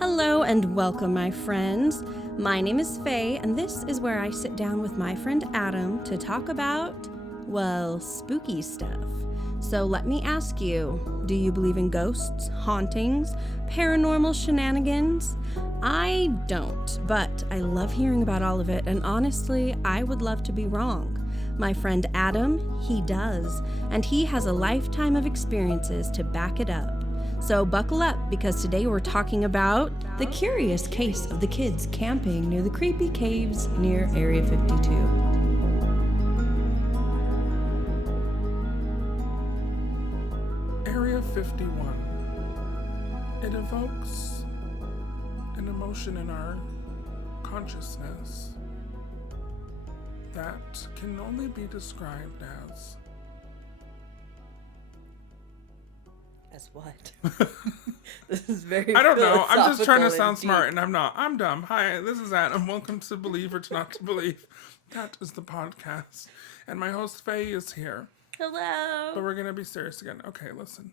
Hello and welcome, my friends. My name is Faye, and this is where I sit down with my friend Adam to talk about, well, spooky stuff. So let me ask you, do you believe in ghosts, hauntings, paranormal shenanigans? I don't, but I love hearing about all of it, and honestly, I would love to be wrong. My friend Adam, he does, and he has a lifetime of experiences to back it up. So buckle up, because today we're talking about the curious case of the kids camping near the creepy caves near Area 52. Area 51. It evokes an emotion in our consciousness that can only be described as what? This is very I don't know. I'm just trying to sound deep. smart, and I'm not. I'm dumb. Hi, this is Adam. Welcome to Believe or to Not to Believe. That is the podcast. And my host, Faye, is here. Hello. But we're going to be serious again. Okay, listen.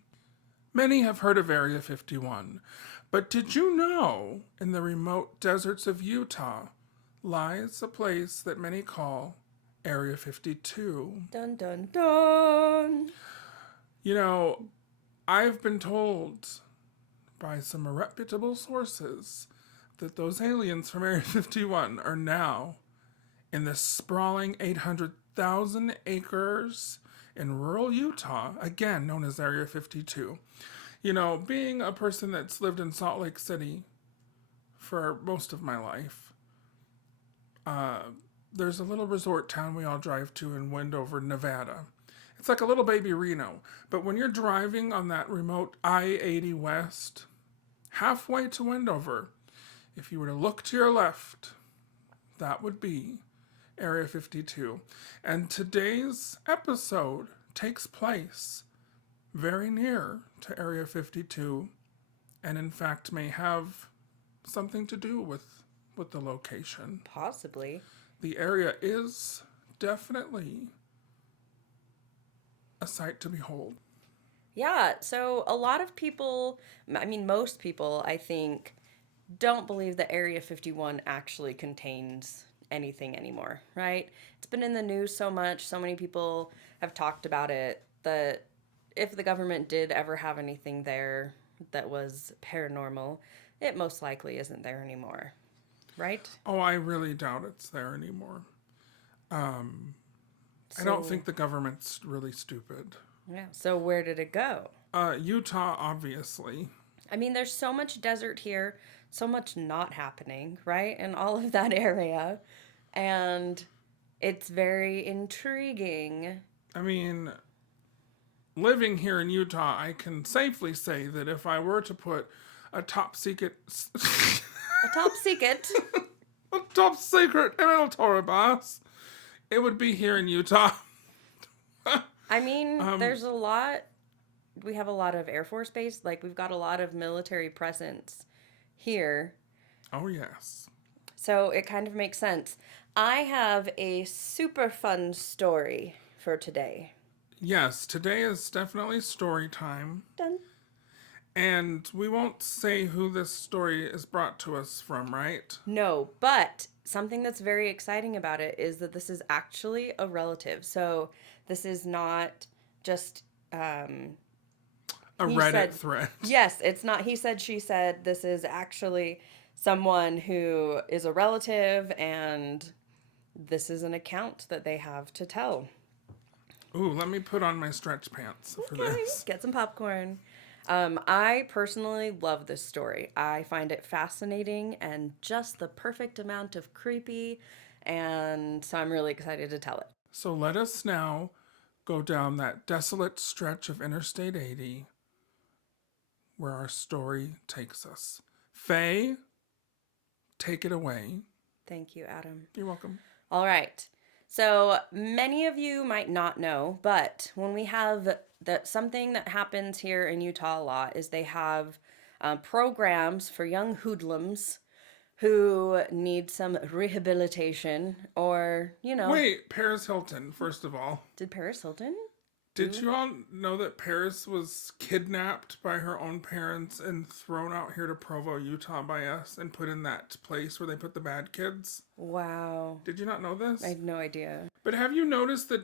Many have heard of Area 51. But did you know in the remote deserts of Utah lies a place that many call Area 52? Dun dun dun. You know, I've been told by some reputable sources that those aliens from Area 51 are now in the sprawling 800,000 acres in rural Utah, again known as Area 52. You know, being a person that's lived in Salt Lake City for most of my life, there's a little resort town we all drive to in Wendover, Nevada. It's like a little baby Reno. But when you're driving on that remote I-80 West, halfway to Wendover, if you were to look to your left, that would be Area 52. And today's episode takes place very near to Area 52, and in fact may have something to do with the location. Possibly. The area is definitely a sight to behold. Yeah, so a lot of people, most people, I think, don't believe that Area 51 actually contains anything anymore, right? It's been in the news so much, so many people have talked about it, that if the government did ever have anything there that was paranormal, it most likely isn't there anymore, right? Oh, I really doubt it's there anymore. I don't think the government's really stupid. Yeah, so where did it go? Utah, obviously. I mean, there's so much desert here, so much not happening, right? In all of that area. And it's very intriguing. I mean, living here in Utah, I can safely say that if I were to put a top secret... A top secret? a top secret inventory box, it would be here in Utah. I mean, there's a lot... We have a lot of Air Force Base. Like, we've got a lot of military presence here. Oh, yes. So it kind of makes sense. I have a super fun story for today. Yes, today is definitely story time. Done. And we won't say who this story is brought to us from, right? No, but something that's very exciting about it is that this is actually a relative. So this is not just... a Reddit thread. Yes, it's not he said, she said. This is actually someone who is a relative, and this is an account that they have to tell. Ooh, let me put on my stretch pants for this. Get some popcorn. I personally love this story. I find it fascinating and just the perfect amount of creepy, and so I'm really excited to tell it. So let us now go down that desolate stretch of Interstate 80 where our story takes us. Faye, take it away. Thank you, Adam. You're welcome. All right. So many of you might not know, but when we have something that happens here in Utah a lot is they have programs for young hoodlums who need some rehabilitation or, Wait, Paris Hilton, first of all. Did Paris Hilton? Did you all know that Paris was kidnapped by her own parents and thrown out here to Provo, Utah by us and put in that place where they put the bad kids? Wow. Did you not know I this? had no idea. But have you noticed that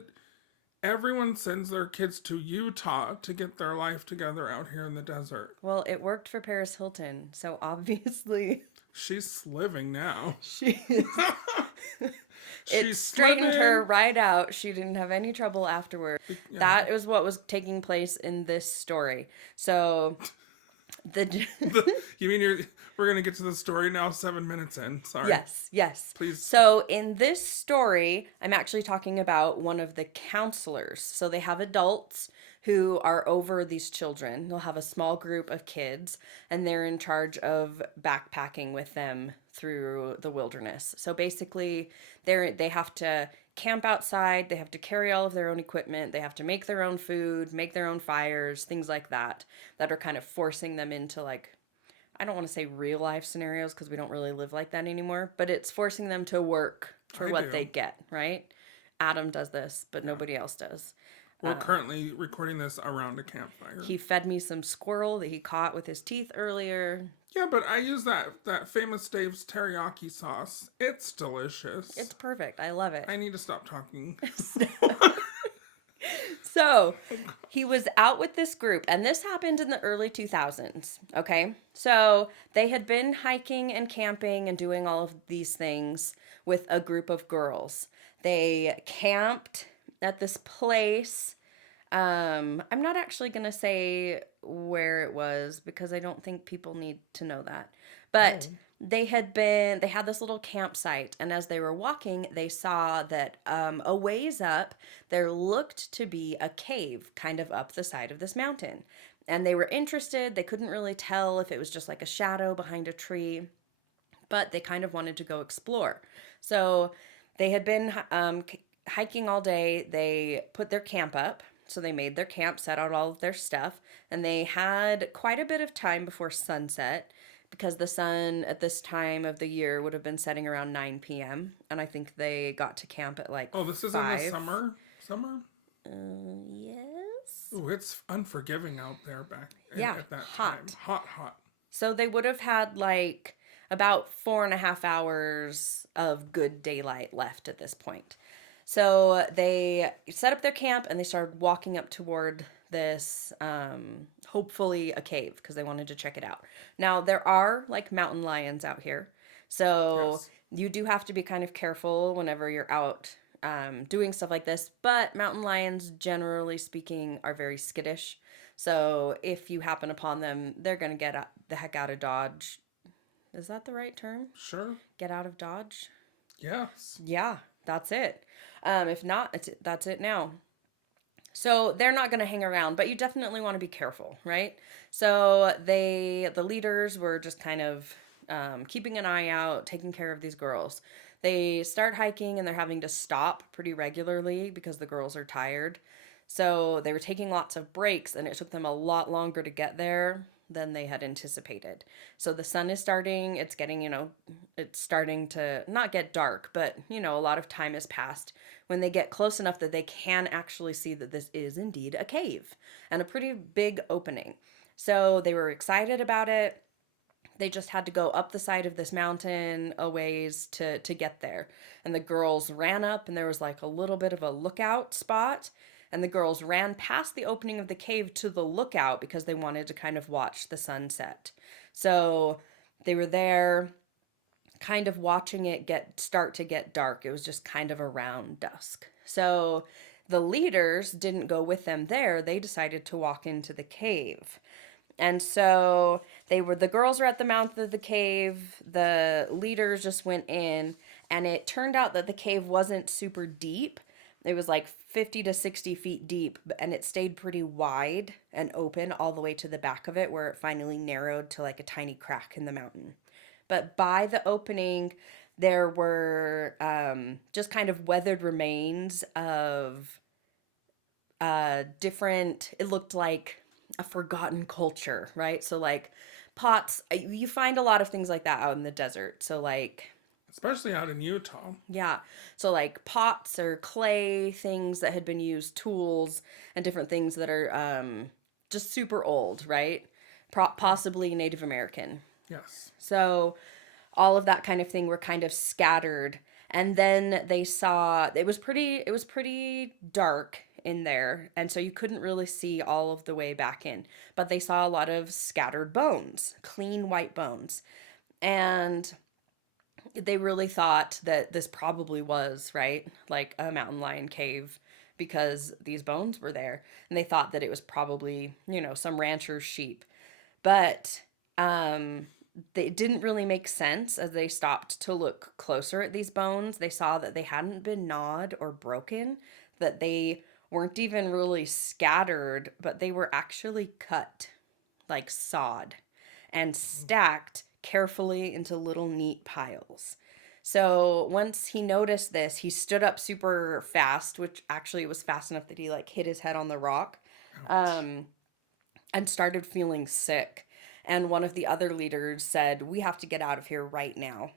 everyone sends their kids to Utah to get their life together out here in the desert? Well, it worked for Paris Hilton, so obviously She's living now. she is. It She's straightened living. her right out. She didn't have any trouble afterward. Yeah. That is what was taking place in this story. So, You mean we're gonna get to the story now 7 minutes in. Sorry. Yes. Please. So, in this story, I'm actually talking about one of the counselors. So, they have adults who are over these children. They'll have a small group of kids, and they're in charge of backpacking with them through the wilderness. So, basically, they have to camp outside, they have to carry all of their own equipment, they have to make their own food, make their own fires, things like that are kind of forcing them into, like, I don't want to say real life scenarios because we don't really live like that anymore, but it's forcing them to work for what they get, right? Adam does this, but nobody else does. We're currently recording this around a campfire. He fed me some squirrel that he caught with his teeth earlier. Yeah, but I use that famous Dave's teriyaki sauce. It's delicious. It's perfect. I love it. I need to stop talking. So, he was out with this group, and this happened in the early 2000s, okay? So, they had been hiking and camping and doing all of these things with a group of girls. They camped at this place. I'm not actually going to say where it was because I don't think people need to know that. But they had this little campsite, and as they were walking, they saw that a ways up, there looked to be a cave kind of up the side of this mountain. And they were interested. They couldn't really tell if it was just like a shadow behind a tree, but they kind of wanted to go explore. So they had been hiking all day. They put their camp up. So they made their camp, set out all of their stuff, and they had quite a bit of time before sunset because the sun at this time of the year would have been setting around 9 p.m. And I think they got to camp at like this is 5. in the summer? Summer? Yes. Ooh, it's unforgiving out there at that hot. time. Hot. So they would have had like about 4.5 hours of good daylight left at this point. So they set up their camp and they started walking up toward this, hopefully a cave because they wanted to check it out. Now, there are like mountain lions out here. So you do have to be kind of careful whenever you're out doing stuff like this. But mountain lions, generally speaking, are very skittish. So if you happen upon them, they're going to get the heck out of Dodge. Is that the right term? Sure. Get out of Dodge? Yes. Yeah, that's it. If not, that's it now. So they're not going to hang around, but you definitely want to be careful, right? So the leaders were just kind of keeping an eye out, taking care of these girls. They start hiking and they're having to stop pretty regularly because the girls are tired. So they were taking lots of breaks and it took them a lot longer to get there than they had anticipated. So the sun is starting, it's getting, it's starting to not get dark, but, a lot of time has passed when they get close enough that they can actually see that this is indeed a cave and a pretty big opening. So they were excited about it. They just had to go up the side of this mountain a ways to get there. And the girls ran up and there was like a little bit of a lookout spot. And the girls ran past the opening of the cave to the lookout because they wanted to kind of watch the sunset. So they were there kind of watching it start to get dark. It was just kind of around dusk. So the leaders didn't go with them there. They decided to walk into the cave. And so the girls were at the mouth of the cave. The leaders just went in, and it turned out that the cave wasn't super deep. It was like 50 to 60 feet deep, and it stayed pretty wide and open all the way to the back of it, where it finally narrowed to like a tiny crack in the mountain. But by the opening, there were just kind of weathered remains of different, it looked like a forgotten culture, right? So like pots, you find a lot of things like that out in the desert. So like Especially out in Utah. Yeah. So like pots or clay things that had been used, tools and different things that are just super old, right? Possibly Native American. Yes. So all of that kind of thing were kind of scattered. And then they saw it was pretty dark in there, and so you couldn't really see all of the way back in. But they saw a lot of scattered bones, clean white bones. And they really thought that this probably was, right, like a mountain lion cave because these bones were there. And they thought that it was probably, some rancher's sheep. But they didn't really make sense as they stopped to look closer at these bones. They saw that they hadn't been gnawed or broken, that they weren't even really scattered, but they were actually cut, like sawed, and stacked carefully into little neat piles. So once he noticed this, he stood up super fast, which actually was fast enough that he like hit his head on the rock, Ouch. and started feeling sick. And one of the other leaders said, "We have to get out of here right now."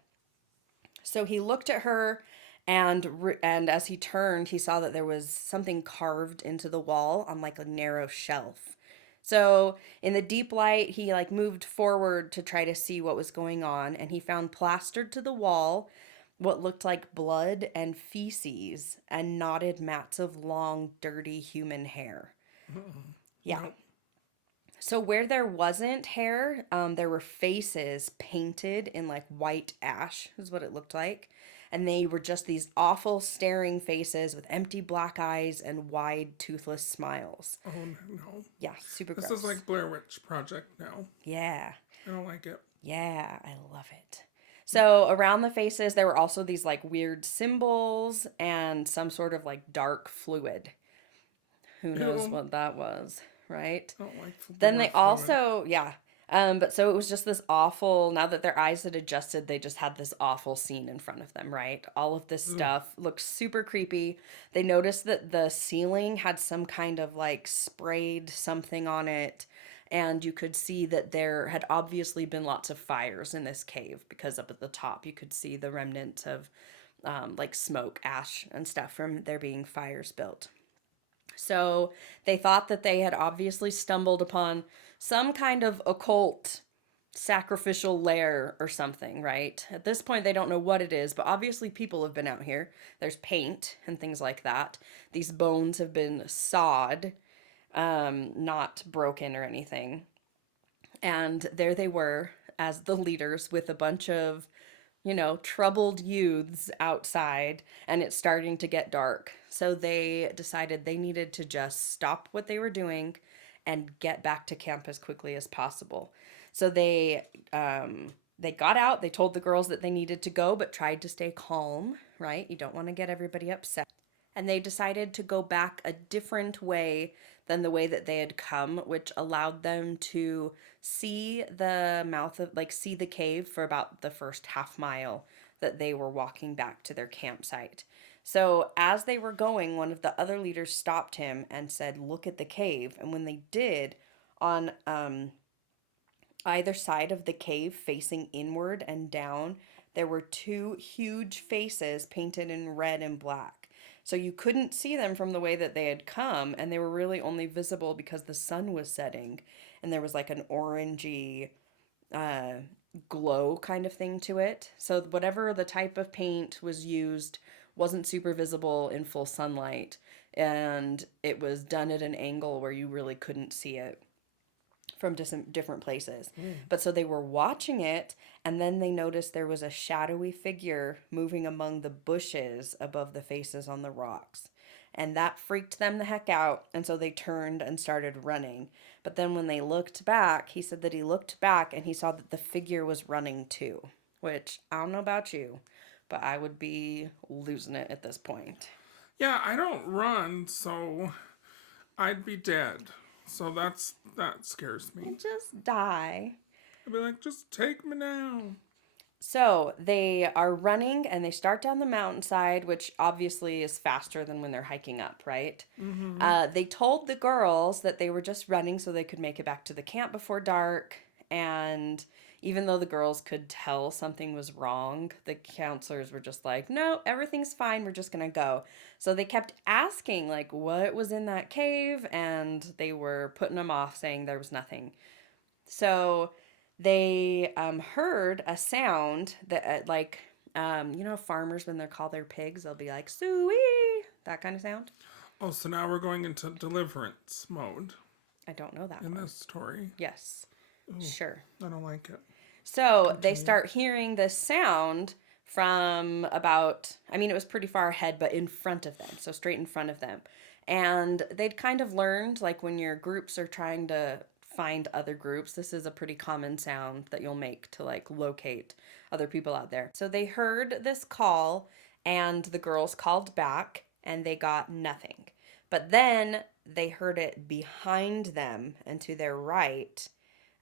So he looked at her, and as he turned, he saw that there was something carved into the wall on like a narrow shelf. So in the deep light, he like moved forward to try to see what was going on, and he found plastered to the wall what looked like blood and feces and knotted mats of long, dirty human hair. Yeah. Nope. So where there wasn't hair, there were faces painted in like white ash, is what it looked like. And they were just these awful staring faces with empty black eyes and wide toothless smiles. Oh no. Yeah, super This gross. is like Blair Witch Project now. Yeah. I don't like it. Yeah, I love it. So around the faces, there were also these like weird symbols and some sort of like dark fluid. Who knows Ew. what that was, right? I don't like the Then word they fluid. also, yeah. But so it was just this awful, now that their eyes had adjusted, they just had this awful scene in front of them, right? All of this Ugh. stuff looked super creepy. They noticed that the ceiling had some kind of like sprayed something on it. And you could see that there had obviously been lots of fires in this cave because up at the top you could see the remnants of like smoke, ash, and stuff from there being fires built. So they thought that they had obviously stumbled upon some kind of occult sacrificial lair or something, right? At this point, they don't know what it is, but obviously people have been out here. There's paint and things like that. These bones have been sawed, not broken or anything. And there they were as the leaders with a bunch of, troubled youths outside, and it's starting to get dark. So they decided they needed to just stop what they were doing and get back to camp as quickly as possible. So they got out, they told the girls that they needed to go, but tried to stay calm, right? You don't want to get everybody upset. And they decided to go back a different way than the way that they had come, which allowed them to see the mouth of, like, see the cave for about the first half mile that they were walking back to their campsite. So, as they were going, one of the other leaders stopped him and said, "Look at the cave." And when they did, on either side of the cave, facing inward and down, there were two huge faces painted in red and black. So you couldn't see them from the way that they had come, and they were really only visible because the sun was setting, and there was like an orangey uh, glow kind of thing to it. So whatever the type of paint was used wasn't super visible in full sunlight, and it was done at an angle where you really couldn't see it from different places. Mm. But so they were watching it, and then they noticed there was a shadowy figure moving among the bushes above the faces on the rocks. And that freaked them the heck out, and so they turned and started running. But then when they looked back, he said that he looked back and he saw that the figure was running too, which I don't know about you, but I would be losing it at this point. Yeah, I don't run, so I'd be dead. So that scares me. Just die. I'd be like, just take me now. So they are running and they start down the mountainside, which obviously is faster than when they're hiking up, right? Mm-hmm. They told the girls that they were just running so they could make it back to the camp before dark. And even though the girls could tell something was wrong, the counselors were just like, no, everything's fine. We're just going to go. So they kept asking, like, what was in that cave? And they were putting them off, saying there was nothing. So they heard a sound that, farmers, when they call their pigs, they'll be like, suey, that kind of sound. Oh, so now we're going into deliverance mode I don't know that in one. this story. Yes, Ooh, sure. I don't like it. So they start hearing this sound from about, it was pretty far ahead, but in front of them. So straight in front of them. And they'd kind of learned, like when your groups are trying to find other groups, this is a pretty common sound that you'll make to like locate other people out there. So they heard this call and the girls called back and they got nothing. But then they heard it behind them and to their right.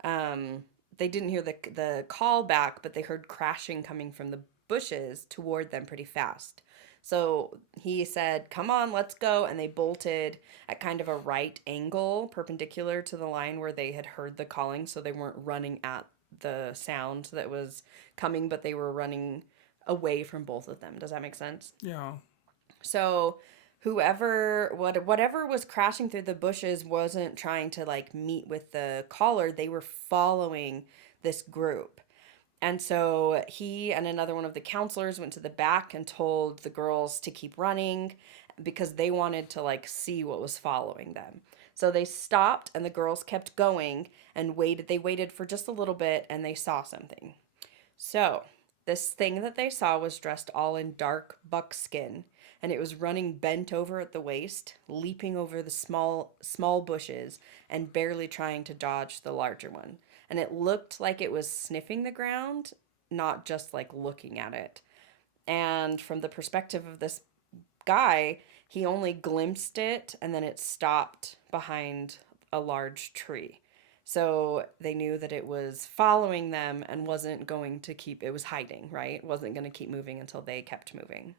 They didn't hear the call back, but they heard crashing coming from the bushes toward them pretty fast. So he said, come on, let's go. And they bolted at kind of a right angle, perpendicular to the line where they had heard the calling. So they weren't running at the sound that was coming, but they were running away from both of them. Does that make sense? Yeah. So whatever was crashing through the bushes wasn't trying to like meet with the caller. They were following this group. And so he and another one of the counselors went to the back and told the girls to keep running because they wanted to like see what was following them. So they stopped and the girls kept going and waited. They waited for just a little bit and they saw something. So this thing that they saw was dressed all in dark buckskin and it was running bent over at the waist, leaping over the small bushes and barely trying to dodge the larger one. And it looked like it was sniffing the ground, not just like looking at it. And from the perspective of this guy, he only glimpsed it and then it stopped behind a large tree. So they knew that it was following them and wasn't going to it was hiding, right? Wasn't going to keep moving until they kept moving.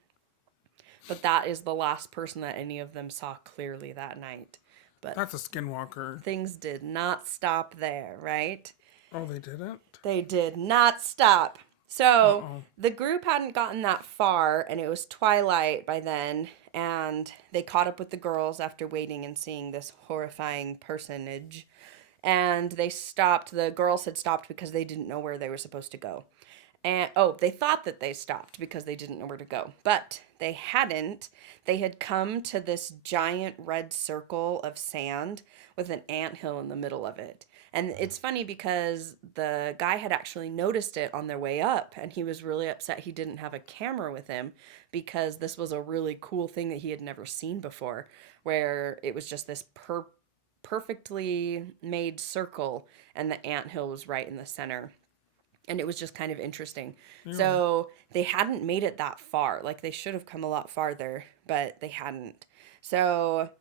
But that is the last person that any of them saw clearly that night. But that's a skinwalker. Things did not stop there, right? Oh, they didn't? They did not stop. So the group hadn't gotten that far, and it was twilight by then, and they caught up with the girls after waiting and seeing this horrifying personage. And they stopped. The girls had stopped because they didn't know where they were supposed to go. And they thought that they stopped because they didn't know where to go. But they hadn't. They had come to this giant red circle of sand with an anthill in the middle of it. And it's funny because the guy had actually noticed it on their way up, and he was really upset he didn't have a camera with him because this was a really cool thing that he had never seen before, where it was just this perfectly made circle and the anthill was right in the center. And it was just kind of interesting. Yeah. So they hadn't made it that far. Like they should have come a lot farther, but they hadn't. So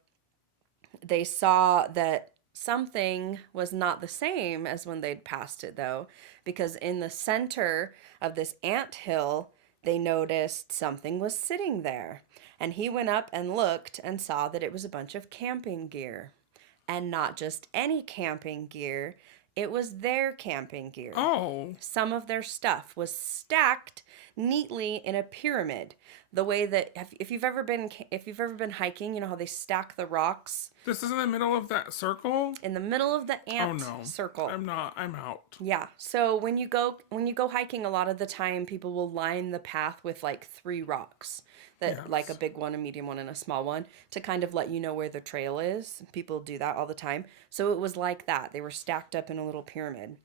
they saw that something was not the same as when they'd passed it, though, because in the center of this anthill, they noticed something was sitting there. And he went up and looked and saw that it was a bunch of camping gear. And not just any camping gear. It was their camping gear. Oh. Some of their stuff was stacked neatly in a pyramid. The way that if you've ever been hiking, you know how they stack the rocks. This is in the middle of that circle? In the middle of the ant circle. I'm out. Yeah. So when you go hiking, a lot of the time people will line the path with like 3 rocks. Like a big one, a medium one, and a small one to kind of let you know where the trail is. People do that all the time. So it was like that. They were stacked up in a little pyramid.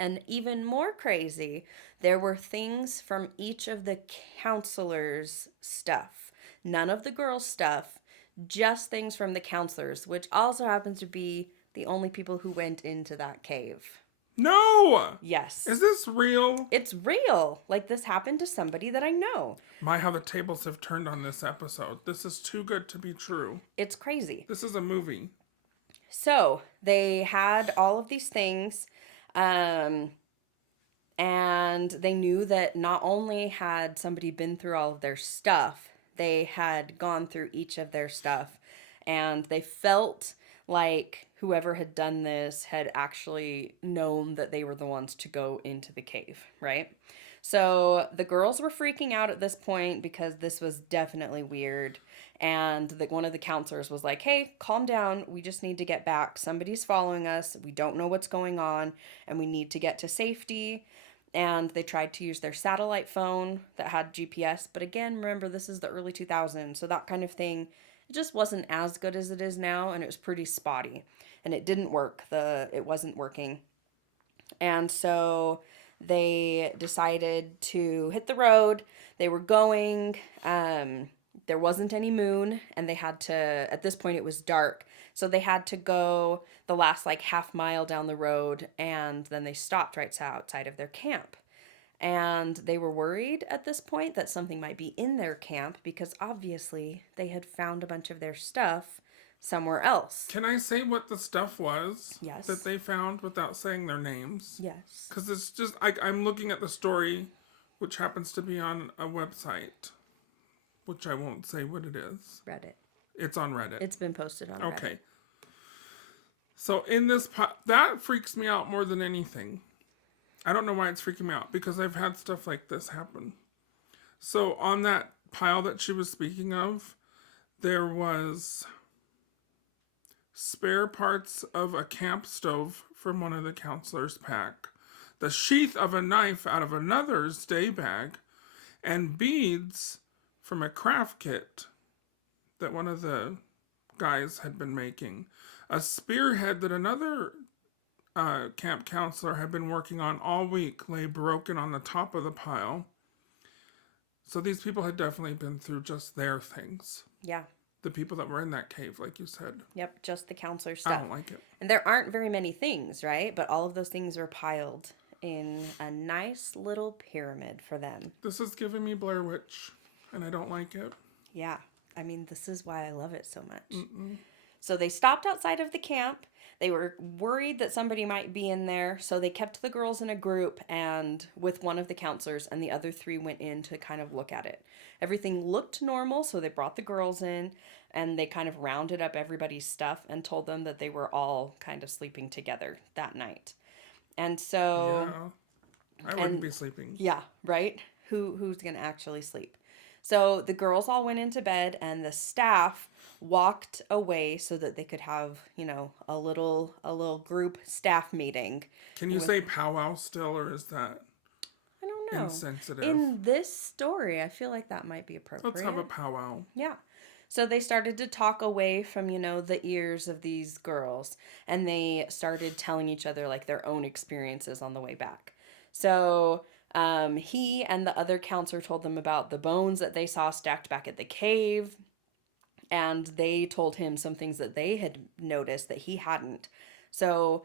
And even more crazy, there were things from each of the counselors' stuff. None of the girls' stuff, just things from the counselors, which also happens to be the only people who went into that cave. No! Yes. Is this real? It's real. Like this happened to somebody that I know. My, how the tables have turned on this episode. This is too good to be true. It's crazy. This is a movie. So they had all of these things, and they knew that not only had somebody been through all of their stuff, they had gone through each of their stuff, and they felt like whoever had done this had actually known that they were the ones to go into the cave, right? So the girls were freaking out at this point because this was definitely weird. And one of the counselors was like, hey, calm down. We just need to get back. Somebody's following us. We don't know what's going on, and we need to get to safety. And they tried to use their satellite phone that had GPS. But again, remember, this is the early 2000s. So that kind of thing, it just wasn't as good as it is now. And it was pretty spotty. And it didn't work. It wasn't working. And so they decided to hit the road. They were going. There wasn't any moon, and they had to, at this point, it was dark. So they had to go the last like half mile down the road, and then they stopped right outside of their camp. And they were worried at this point that something might be in their camp because obviously they had found a bunch of their stuff somewhere else. Can I say what the stuff was? Yes. That they found without saying their names? Yes. Because it's just, I'm looking at the story, which happens to be on a website, which I won't say what it is. Reddit. It's on Reddit. It's been posted on Reddit. Okay. So in this, that freaks me out more than anything. I don't know why it's freaking me out, because I've had stuff like this happen. So on that pile that she was speaking of, there was spare parts of a camp stove from one of the counselors' pack, the sheath of a knife out of another's day bag, and beads from a craft kit that one of the guys had been making. A spearhead that another camp counselor had been working on all week lay broken on the top of the pile. So these people had definitely been through just their things. Yeah. The people that were in that cave, like you said. Yep, just the counselor stuff. I don't like it. And there aren't very many things, right? But all of those things are piled in a nice little pyramid for them. This is giving me Blair Witch, and I don't like it. Yeah. I mean, this is why I love it so much. So they stopped outside of the camp. They were worried that somebody might be in there, so they kept the girls in a group and with one of the counselors, and the other three went in to kind of look at it. Everything looked normal, so they brought the girls in and they kind of rounded up everybody's stuff and told them that they were all kind of sleeping together that night. And so... Yeah, I wouldn't be sleeping. Yeah, right? Who's going to actually sleep? So the girls all went into bed and the staff walked away so that they could have, you know, a little group staff meeting. Can you say powwow still, or is that I don't know. insensitive? In this story, I feel like that might be appropriate. Let's have a powwow. Yeah. So they started to talk away from, you know, the ears of these girls, and they started telling each other like their own experiences on the way back. So he and the other counselor told them about the bones that they saw stacked back at the cave. And they told him some things that they had noticed that he hadn't. So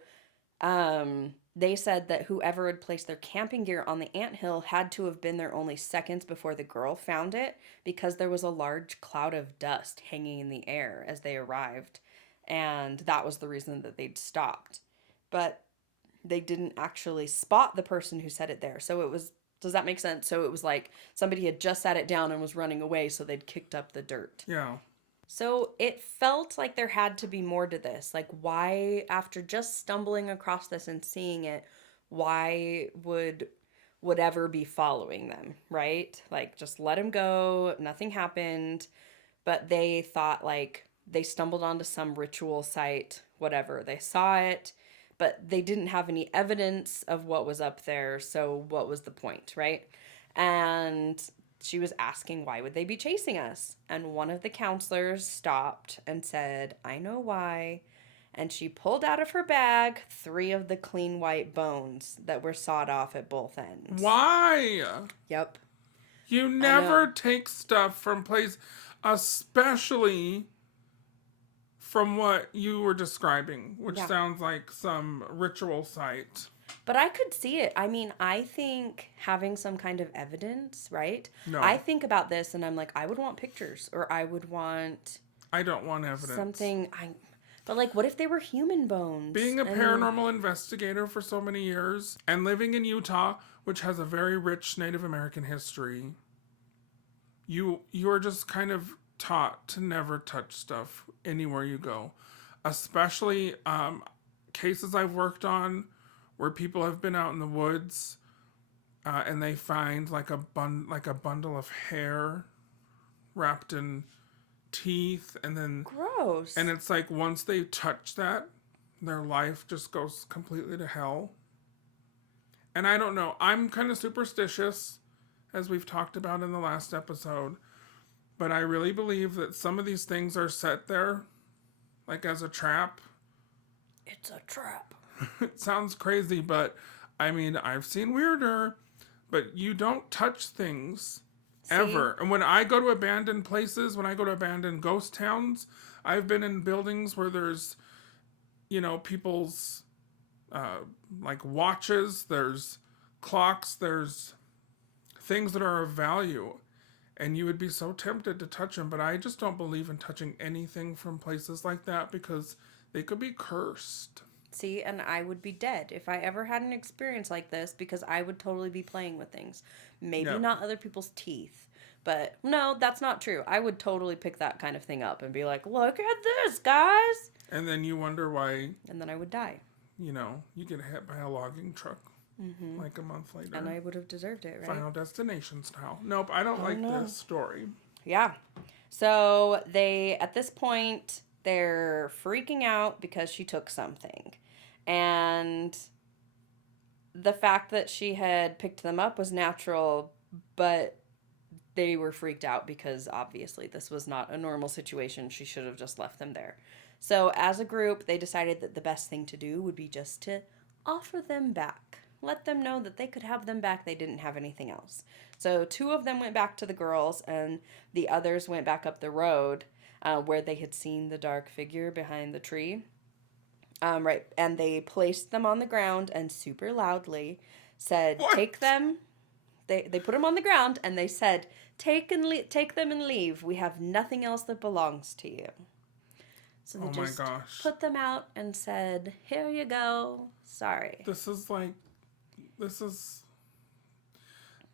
they said that whoever had placed their camping gear on the anthill had to have been there only seconds before the girl found it, because there was a large cloud of dust hanging in the air as they arrived. And that was the reason that they'd stopped. But they didn't actually spot the person who set it there. So it was, does that make sense? So it was like somebody had just sat it down and was running away, so they'd kicked up the dirt. Yeah. So it felt like there had to be more to this. Like, why, after just stumbling across this and seeing it, why would whatever be following them, right? Like, just let him go. Nothing happened. But they thought, like, they stumbled onto some ritual site, whatever. They saw it, but they didn't have any evidence of what was up there. So what was the point, right? And she was asking, why would they be chasing us? And one of the counselors stopped and said, I know why. And she pulled out of her bag 3 of the clean white bones that were sawed off at both ends. Why? Yep. You never take stuff from place, especially from what you were describing, which sounds like some ritual site. But I could see it. I mean, I think having some kind of evidence, right? No. I think about this and I'm like, I would want pictures, or I would want... I don't want evidence. But like, what if they were human bones? Being a paranormal investigator for so many years and living in Utah, which has a very rich Native American history, you are just kind of taught to never touch stuff anywhere you go. especially cases I've worked on where people have been out in the woods and they find like a bundle of hair wrapped in teeth, and then Gross. and it's like once they touch that, their life just goes completely to hell. And I don't know. I'm kind of superstitious, as we've talked about in the last episode, but I really believe that some of these things are set there, like as a trap. It's a trap. It sounds crazy, but I mean, I've seen weirder, but you don't touch things ever. And when I go to abandoned places, when I go to abandoned ghost towns, I've been in buildings where there's, people's like watches, there's clocks, there's things that are of value. And you would be so tempted to touch them, but I just don't believe in touching anything from places like that because they could be cursed. See, and I would be dead if I ever had an experience like this because I would totally be playing with things. Maybe not other people's teeth, but no, that's not true. I would totally pick that kind of thing up and be like, look at this, guys. And then you wonder why. And then I would die. You get hit by a logging truck like a month later. And I would have deserved it, right? Final Destination style. Nope, I don't like this story. Yeah. So at this point, they're freaking out because she took something. And the fact that she had picked them up was natural, but they were freaked out because obviously this was not a normal situation. She should have just left them there. So as a group, they decided that the best thing to do would be just to offer them back. Let them know that they could have them back. They didn't have anything else. So 2 of them went back to the girls, and the others went back up the road where they had seen the dark figure behind the tree. Right, and they placed them on the ground and super loudly said, What? take them. They put them on the ground and they said, take them and leave. We have nothing else that belongs to you. So they just put them out and said, here you go. Sorry.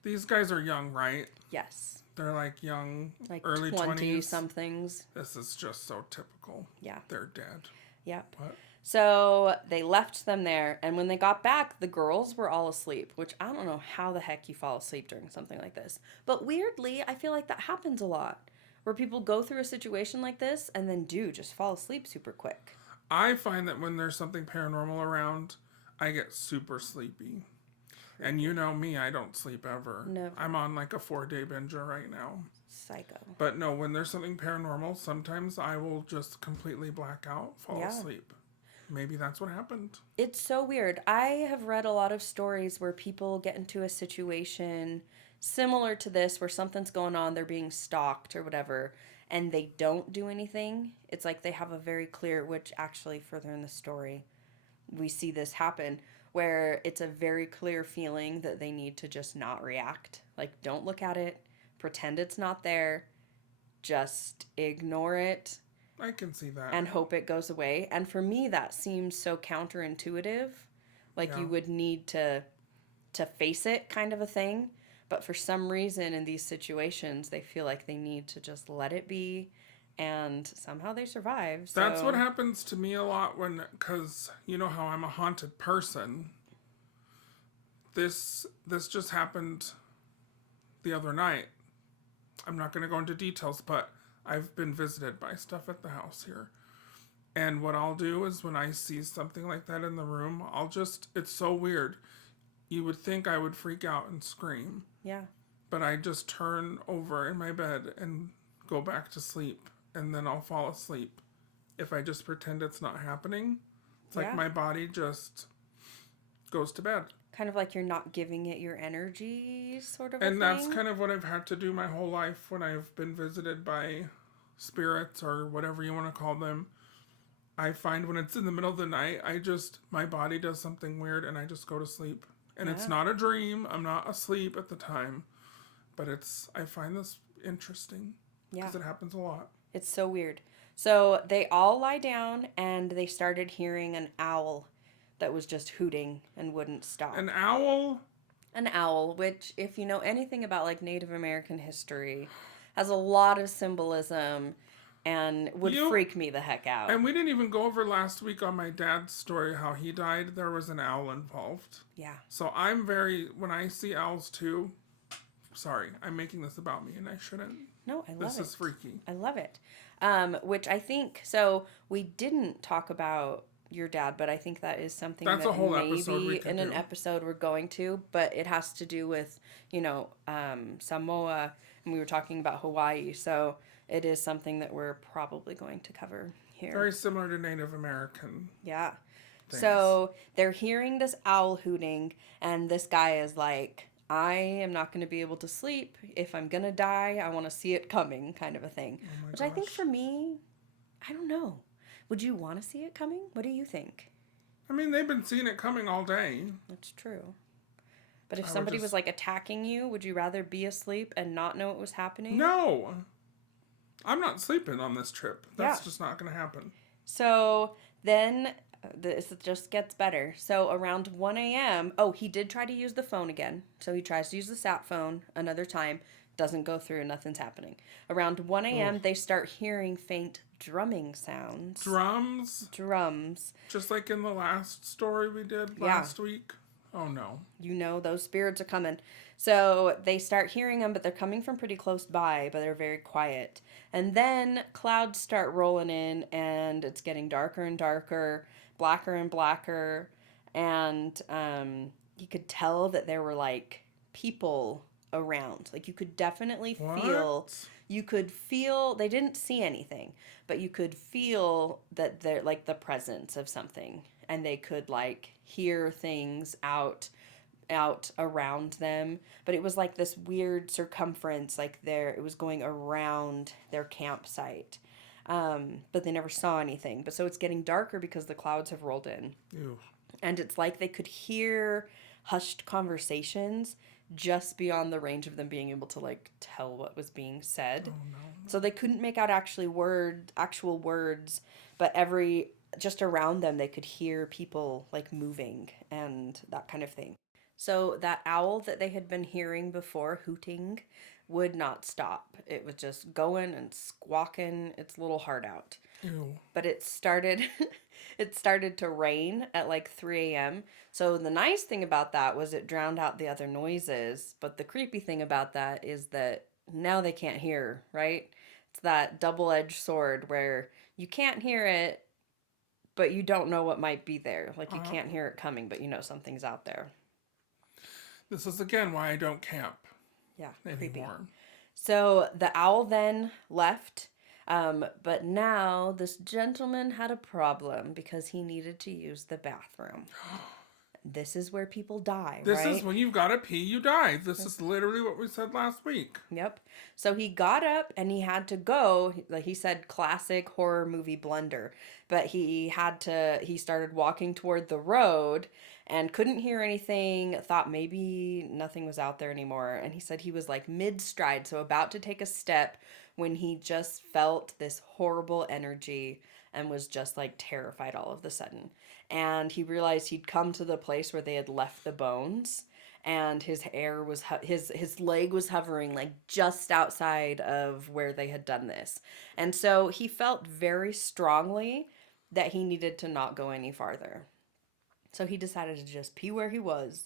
These guys are young, right? Yes. They're like young, like early 20s. somethings. This is just so typical. Yeah. They're dead. Yep. What? So they left them there, and when they got back, the girls were all asleep, which I don't know how the heck you fall asleep during something like this. But weirdly, I feel like that happens a lot, where people go through a situation like this and then just fall asleep super quick. I find that when there's something paranormal around, I get super sleepy. And you know me, I don't sleep ever. Never. I'm on like a 4-day binger right now. Psycho. But no, when there's something paranormal, sometimes I will just completely black out, fall asleep. Maybe that's what happened. It's so weird. I have read a lot of stories where people get into a situation similar to this where something's going on, they're being stalked or whatever, and they don't do anything. It's like they have a very clear, which actually further in the story, we see this happen, where it's a very clear feeling that they need to just not react. Like, don't look at it, pretend it's not there, just ignore it. I can see that. And hope it goes away. And for me, that seems so counterintuitive. Like you would need to face it, kind of a thing. But for some reason in these situations, they feel like they need to just let it be. And somehow they survive. So. That's what happens to me a lot because you know how I'm a haunted person. This just happened the other night. I'm not going to go into details, but I've been visited by stuff at the house here. And what I'll do is when I see something like that in the room, it's so weird. You would think I would freak out and scream. Yeah. But I just turn over in my bed and go back to sleep. And then I'll fall asleep. If I just pretend it's not happening, it's like my body just goes to bed. Kind of like you're not giving it your energy, sort of. And that's kind of what I've had to do my whole life when I've been visited by spirits or whatever you want to call them. I find when it's in the middle of the night, my body does something weird and I just go to sleep. And it's not a dream. I'm not asleep at the time. But I find this interesting. Because it happens a lot. It's so weird. So they all lie down and they started hearing an owl that was just hooting and wouldn't stop. An owl? An owl, which, if you know anything about like Native American history, has a lot of symbolism. and would freak me the heck out. And we didn't even go over last week on my dad's story how he died. There was an owl involved. Yeah. So when I see owls too, sorry, I'm making this about me and I shouldn't. No, I love it. This is freaky. I love it. Which I think, so we didn't talk about your dad, but I think that is something That's that a whole maybe episode we could in an do. episode we're going to, but it has to do with, Samoa, and we were talking about Hawaii, so it is something that we're probably going to cover here. Very similar to Native American. Yeah. things. So they're hearing this owl hooting, and this guy is like, I am not going to be able to sleep. If I'm going to die, I want to see it coming, kind of a thing. Which I think for me, I don't know. Would you want to see it coming? What do you think? I mean, they've been seeing it coming all day. That's true. But if somebody was like attacking you, would you rather be asleep and not know what was happening? No. I'm not sleeping on this trip. That's just not going to happen. So then this just gets better. So around 1 a.m., he did try to use the phone again. So he tries to use the sat phone another time. Doesn't go through. Nothing's happening. Around 1 a.m., they start hearing faint drumming sounds. Drums. Just like in the last story we did last week. Oh, no. Those spirits are coming. So they start hearing them, but they're coming from pretty close by, but they're very quiet. And then clouds start rolling in, and it's getting darker and darker, blacker and blacker. And you could tell that there were, like, people around. Like, you could definitely feel... You could feel... They didn't see anything, but you could feel that they're, like, the presence of something. And they could, like, hear things out around them, but it was like this weird circumference, like it was going around their campsite, but they never saw anything. But so it's getting darker because the clouds have rolled in. Ew. And it's like they could hear hushed conversations just beyond the range of them being able to like tell what was being said. Oh, no. So they couldn't make out actual words, but just around them they could hear people like moving and that kind of thing. So that owl that they had been hearing before hooting would not stop. It was just going and squawking its little heart out. Ew. But it started to rain at like 3 a.m. So the nice thing about that was it drowned out the other noises. But the creepy thing about that is that now they can't hear, right? It's that double-edged sword where you can't hear it, but you don't know what might be there. Like you can't hear it coming, but you know something's out there. This is, again, why I don't camp anymore. Creepy. So the owl then left, but now this gentleman had a problem because he needed to use the bathroom. This is where people die, right? This is when you've got to pee, you die. This is literally what we said last week. Yep. So he got up and he had to go. Like he said, classic horror movie blunder. But he started walking toward the road and couldn't hear anything, thought maybe nothing was out there anymore. And he said he was like mid-stride, so about to take a step when he just felt this horrible energy and was just like terrified all of a sudden. And he realized he'd come to the place where they had left the bones, and his leg was hovering like just outside of where they had done this. And so he felt very strongly that he needed to not go any farther. So he decided to just pee where he was.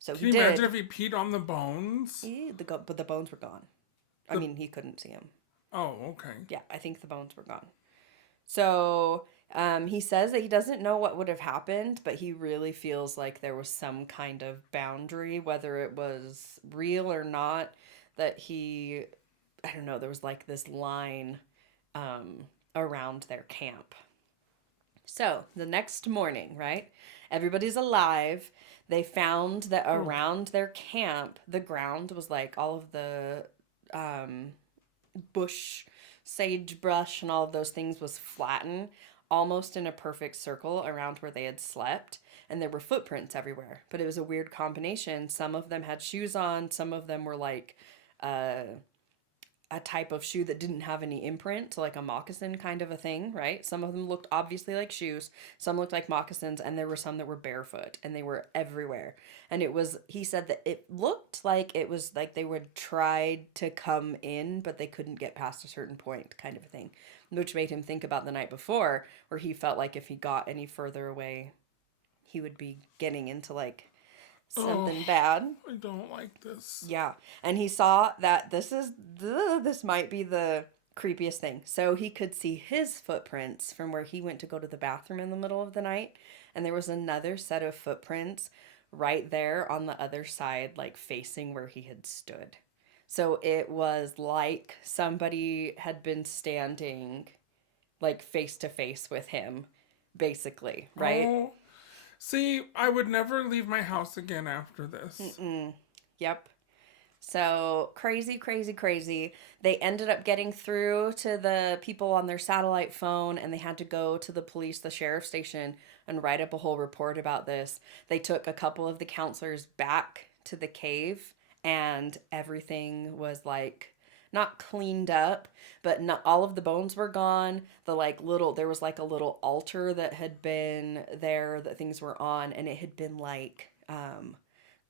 So Can you imagine if he peed on the bones? But the bones were gone. I mean, he couldn't see them. Oh, okay. Yeah, I think the bones were gone. So he says that he doesn't know what would have happened, but he really feels like there was some kind of boundary, whether it was real or not, that I don't know, there was like this line around their camp. So the next morning, right, everybody's alive. They found that around their camp, the ground was like all of the bush, sagebrush, and all of those things was flattened almost in a perfect circle around where they had slept. And there were footprints everywhere, but it was a weird combination. Some of them had shoes on. Some of them were like a type of shoe that didn't have any imprint, so like a moccasin kind of a thing, right? Some of them looked obviously like shoes, some looked like moccasins, and there were some that were barefoot, and they were everywhere. And he said that it looked like it was like they would try to come in, but they couldn't get past a certain point, kind of a thing. which made him think about the night before, where he felt like if he got any further away, he would be getting into like something bad. I don't like this. Yeah. And he saw that this might be the creepiest thing. So he could see his footprints from where he went to go to the bathroom in the middle of the night. And there was another set of footprints right there on the other side, like facing where he had stood. So it was like somebody had been standing like face to face with him, basically, right? Oh, see, I would never leave my house again after this. Yep. So crazy, crazy, crazy. They ended up getting through to the people on their satellite phone, and they had to go to the police, the sheriff's station, and write up a whole report about this. They took a couple of the counselors back to the cave, and everything was like not cleaned up, but not all of the bones were gone. There was like a little altar that had been there that things were on, and it had been like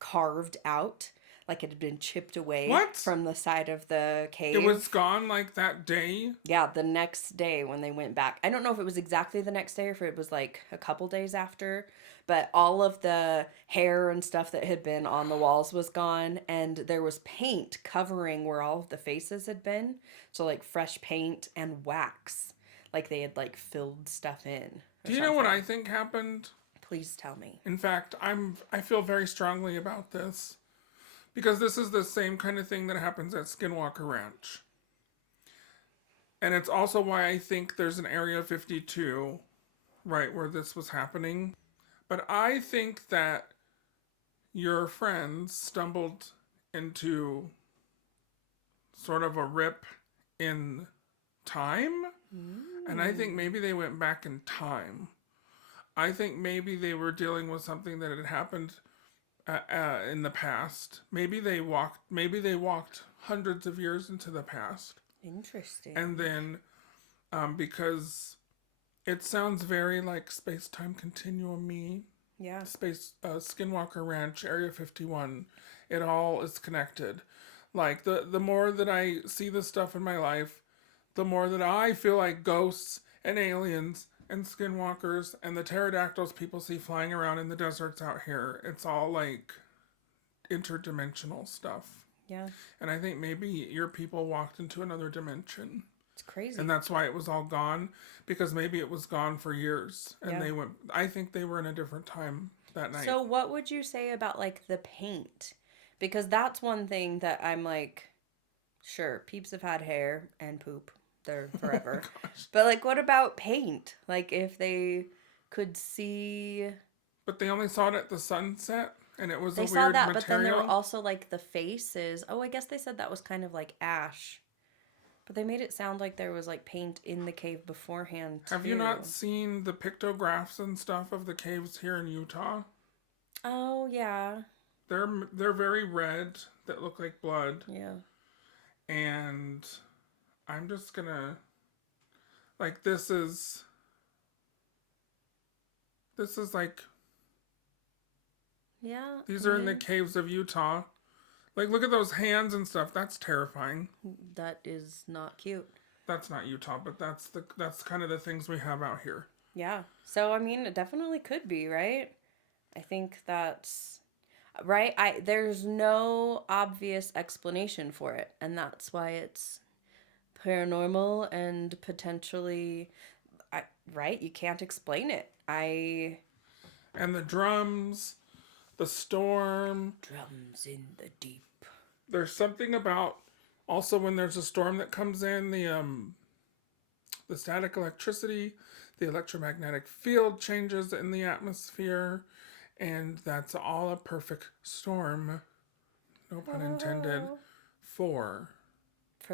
carved out, like it had been chipped away What? from the side of the cave. It was gone like that day? Yeah, the next day when they went back. I don't know if it was exactly the next day or if it was like a couple days after, but all of the hair and stuff that had been on the walls was gone, and there was paint covering where all of the faces had been. So like fresh paint and wax, like they had like filled stuff in. Do you know what I think happened? Please tell me. In fact, I feel very strongly about this. Because this is the same kind of thing that happens at Skinwalker Ranch. And it's also why I think there's an Area 52 right where this was happening. But I think that your friends stumbled into sort of a rip in time. And I think maybe they went back in time. I think maybe they were dealing with something that had happened in the past. Maybe they walked hundreds of years into the past. Interesting. And then because it sounds very like space-time continuum-y. Yeah. Skinwalker Ranch, Area 51. It all is connected. Like the more that I see this stuff in my life, the more that I feel like ghosts and aliens and skinwalkers and the pterodactyls people see flying around in the deserts out here, it's all like interdimensional stuff. Yeah. And I think maybe your people walked into another dimension. It's crazy. And that's why it was all gone, because maybe it was gone for years. And I think they were in a different time that night. So what would you say about like the paint? Because that's one thing that I'm like, sure, peeps have had hair and poop. They're forever. But like, what about paint? Like if they could see... But they only saw it at the sunset, and it was a weird material. They saw that, material. but then there were also like the faces. Oh, I guess they said that was kind of like ash. But they made it sound like there was like paint in the cave beforehand too. Have you not seen the pictographs and stuff of the caves here in Utah? Oh, yeah. They're very red, that look like blood. Yeah. And I'm just gonna, like, this is like, yeah. These are in the caves of Utah. Like, look at those hands and stuff. That's terrifying. That is not cute. That's not Utah, but that's kind of the things we have out here. Yeah. So I mean, it definitely could be, right? I think that's right. There's no obvious explanation for it, and that's why it's paranormal and potentially right? You can't explain it. And the drums, the storm. Drums in the deep. There's something about also when there's a storm that comes in, the static electricity, the electromagnetic field changes in the atmosphere, and that's all a perfect storm, no pun intended, for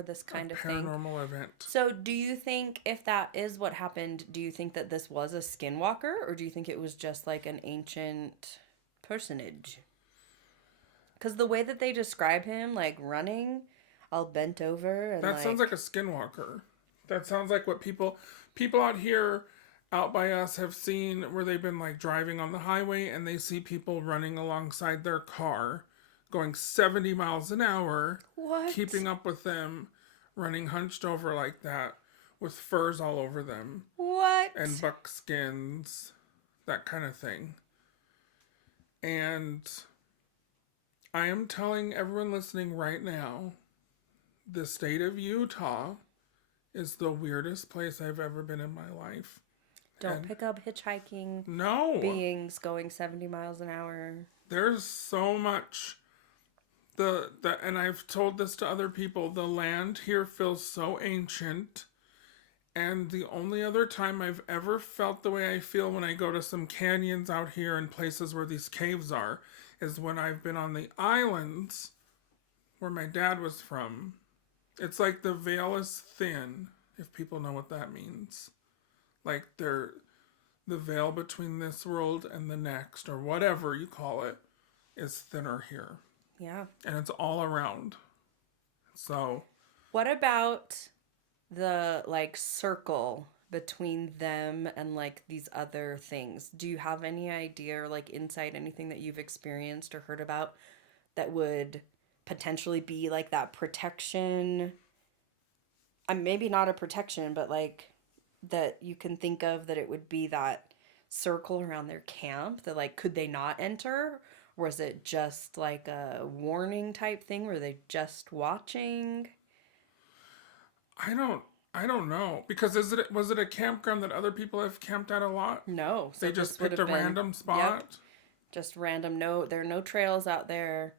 this kind of paranormal event. So do you think if that is what happened, do you think that this was a skinwalker, or do you think it was just like an ancient personage? Because the way that they describe him, like running, all bent over. And that sounds like a skinwalker. That sounds like what people out here, out by us, have seen, where they've been like driving on the highway and they see people running alongside their car, going 70 miles an hour, What? keeping up with them, running hunched over like that, with furs all over them. What? And buckskins, that kind of thing. And I am telling everyone listening right now, the state of Utah is the weirdest place I've ever been in my life. Don't pick up hitchhiking beings going 70 miles an hour. There's so much. And I've told this to other people, the land here feels so ancient. And the only other time I've ever felt the way I feel when I go to some canyons out here and places where these caves are is when I've been on the islands where my dad was from. It's like the veil is thin, if people know what that means. Like the veil between this world and the next, or whatever you call it, is thinner here. Yeah. And it's all around. So. What about the circle between them and these other things? Do you have any idea or insight, anything that you've experienced or heard about that would potentially be that protection? Maybe not a protection, but that you can think of, that it would be that circle around their camp that could they not enter? Or is it just a warning type thing where they just watching? I don't know, because was it a campground that other people have camped at a lot? No. So they just picked a random spot? Yep, just random. No, there are no trails out there.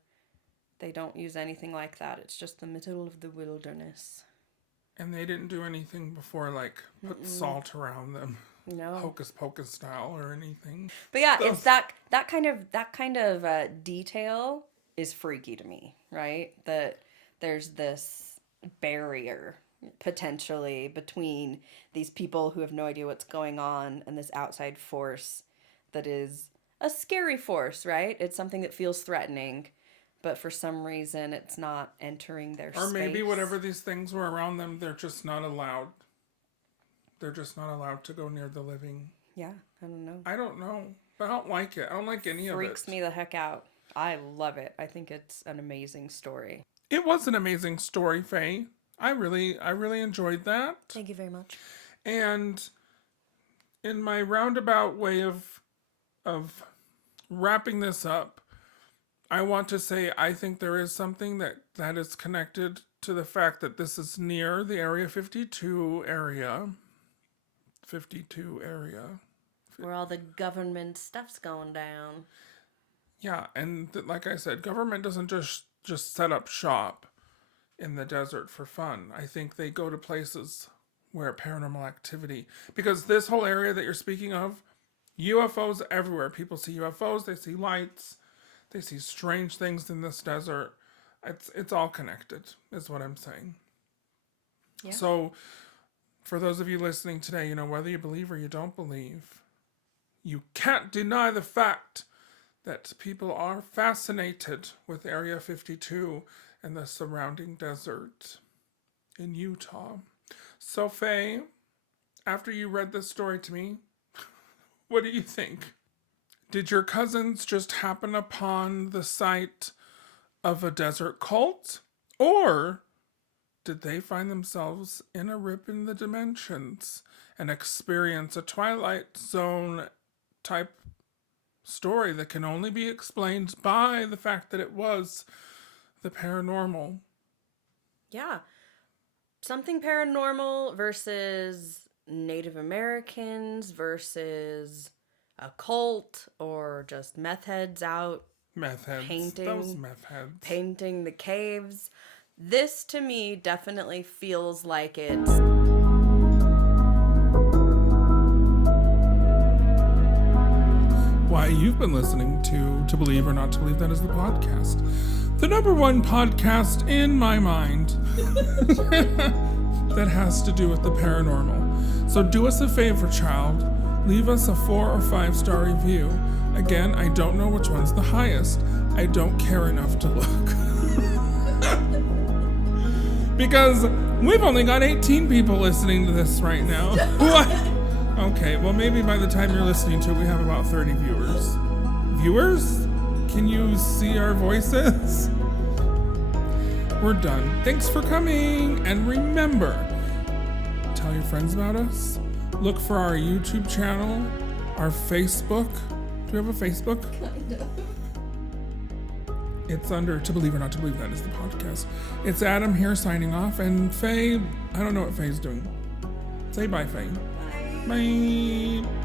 They don't use anything like that. It's just the middle of the wilderness. And they didn't do anything before, put salt around them. No. Hocus pocus style or anything. But yeah, it's that kind of detail is freaky to me, right? That there's this barrier potentially between these people who have no idea what's going on and this outside force that is a scary force, right? It's something that feels threatening, but for some reason it's not entering their space. Or maybe whatever these things were around them, they're just not allowed. They're just not allowed to go near the living. Yeah, I don't know. I don't know. But I don't like it. I don't like any of it. Freaks me the heck out. I love it. I think it's an amazing story. It was an amazing story, Faye. I really enjoyed that. Thank you very much. And in my roundabout way of wrapping this up, I want to say I think there is something that is connected to the fact that this is near the Area 52 area. 52 area. Where all the government stuff's going down. Yeah, and like I said, government doesn't just set up shop in the desert for fun. I think they go to places where paranormal activity, because this whole area that you're speaking of, UFOs everywhere. People see UFOs, they see lights, they see strange things in this desert. It's all connected, is what I'm saying. Yeah. So, for those of you listening today, whether you believe or you don't believe, you can't deny the fact that people are fascinated with Area 52 and the surrounding desert in Utah. So, Faye, after you read this story to me, what do you think? Did your cousins just happen upon the site of a desert cult? Or did they find themselves in a rip in the dimensions and experience a Twilight Zone type story that can only be explained by the fact that it was the paranormal? Yeah. Something paranormal versus Native Americans versus a cult, or just meth heads out painting. Those meth heads. Painting the caves. This to me definitely feels like it's why you've been listening to Believe or Not to Believe, that is the podcast. The number one podcast in my mind that has to do with the paranormal. So do us a favor, child. Leave us a 4 or 5 star review. Again, I don't know which one's the highest. I don't care enough to look. Because we've only got 18 people listening to this right now. Okay, well maybe by the time you're listening to it, we have about 30 viewers. Viewers? Can you see our voices? We're done. Thanks for coming. And remember, tell tell your friends about us. Look for our YouTube channel, our Facebook. Do we have a Facebook? Kind of. It's under To Believe or Not to Believe, that is the podcast. It's Adam here signing off, and Faye, I don't know what Faye's doing. Say bye, Faye. Bye. Bye.